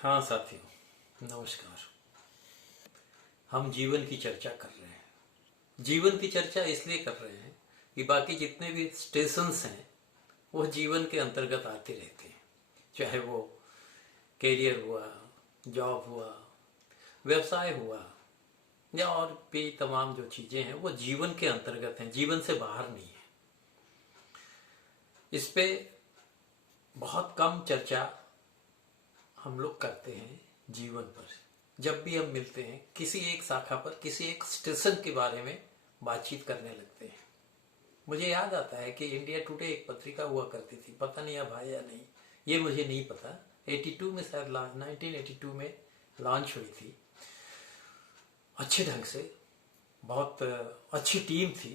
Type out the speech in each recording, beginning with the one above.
हाँ साथियों, नमस्कार। हम जीवन की चर्चा कर रहे हैं। जीवन की चर्चा इसलिए कर रहे हैं कि बाकी जितने भी स्टेशंस हैं वो जीवन के अंतर्गत आते रहते हैं। चाहे वो कैरियर हुआ, जॉब हुआ, व्यवसाय हुआ या और भी तमाम जो चीज़ें हैं वो जीवन के अंतर्गत हैं, जीवन से बाहर नहीं है। इस पे बहुत कम चर्चा हम लोग करते हैं जीवन पर। जब भी हम मिलते हैं किसी एक शाखा पर, किसी एक स्टेशन के बारे में बातचीत करने लगते हैं। मुझे याद आता है कि इंडिया टुडे एक पत्रिका हुआ करती थी, पता नहीं अब है या नहीं, ये मुझे नहीं पता। 82 में शायद 1982 में लॉन्च हुई थी। अच्छे ढंग से, बहुत अच्छी टीम थी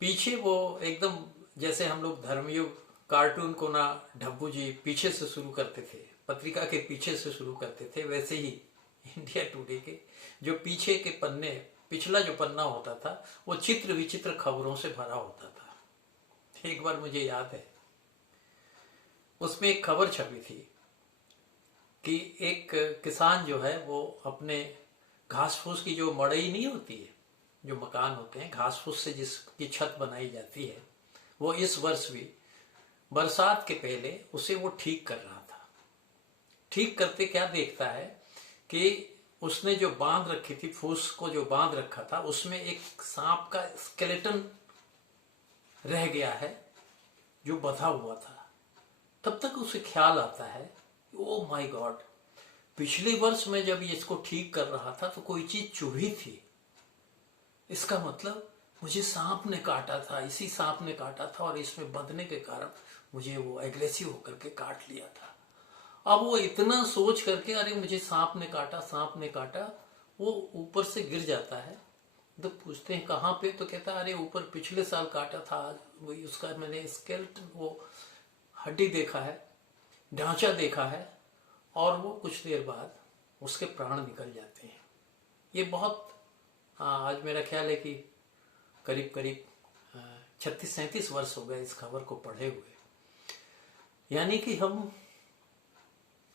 पीछे। वो एकदम जैसे हम लोग धर्मयुग कार्टून को ना ढब्बू जी पीछे से शुरू करते थे, पत्रिका के पीछे से शुरू करते थे, वैसे ही इंडिया टुडे के जो पीछे के पन्ने, पिछला जो पन्ना होता था वो चित्र विचित्र खबरों से भरा होता था। एक बार मुझे याद है उसमें एक खबर छपी थी कि एक किसान जो है वो अपने घास फूस की जो मड़ई नहीं होती है, जो मकान होते हैं घास फूस से जिसकी छत बनाई जाती है, वो इस वर्ष भी बरसात के पहले उसे वो ठीक कर रहा था। ठीक करते क्या देखता है कि उसने जो बांध रखी थी, फूस को जो बांध रखा था, उसमें एक सांप का स्केलेटन रह गया है जो बंधा हुआ था। तब तक उसे ख्याल आता है, ओ माय गॉड, पिछले वर्ष में जब ये इसको ठीक कर रहा था तो कोई चीज चुभी थी। इसका मतलब मुझे सांप ने काटा था, इसी सांप ने काटा था और इसमें बंधने के कारण मुझे वो एग्रेसिव होकर के काट लिया था। अब वो इतना सोच करके, अरे मुझे सांप ने काटा, सांप ने काटा, वो ऊपर से गिर जाता है। तो पूछते हैं कहाँ पे, तो कहता है अरे ऊपर पिछले साल काटा था, वही उसका मैंने स्केलेटन, वो हड्डी देखा है, ढांचा देखा है। और वो कुछ देर बाद उसके प्राण निकल जाते हैं। ये बहुत, आज मेरा ख्याल है कि करीब करीब 36-37 वर्ष हो गए इस खबर को पढ़े हुए। यानी कि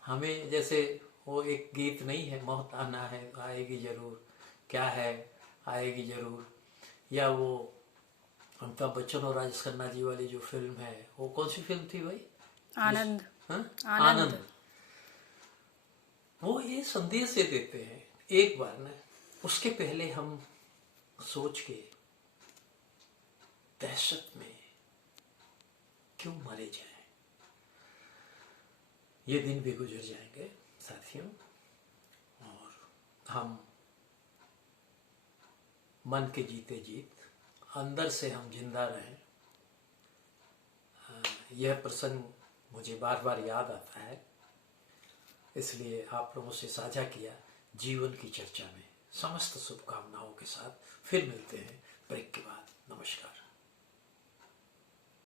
हमें जैसे वो एक गीत नहीं है, मौत आना है आएगी जरूर, क्या है आएगी जरूर, या वो अमिताभ बच्चन और राजेश खन्ना जी वाली जो फिल्म है, वो कौन सी फिल्म थी भाई? आनंद। आनंद। वो ये संदेश दे देते हैं एक बार ना, उसके पहले हम सोच के दहशत में क्यों मरे जाएं। ये दिन भी गुजर जाएंगे साथियों, और हम मन के जीते जीत, अंदर से हम जिंदा रहें। यह प्रसंग मुझे बार बार याद आता है, इसलिए आप लोगों से साझा किया जीवन की चर्चा में। समस्त शुभकामनाओं के साथ फिर मिलते हैं ब्रेक के बाद। नमस्कार।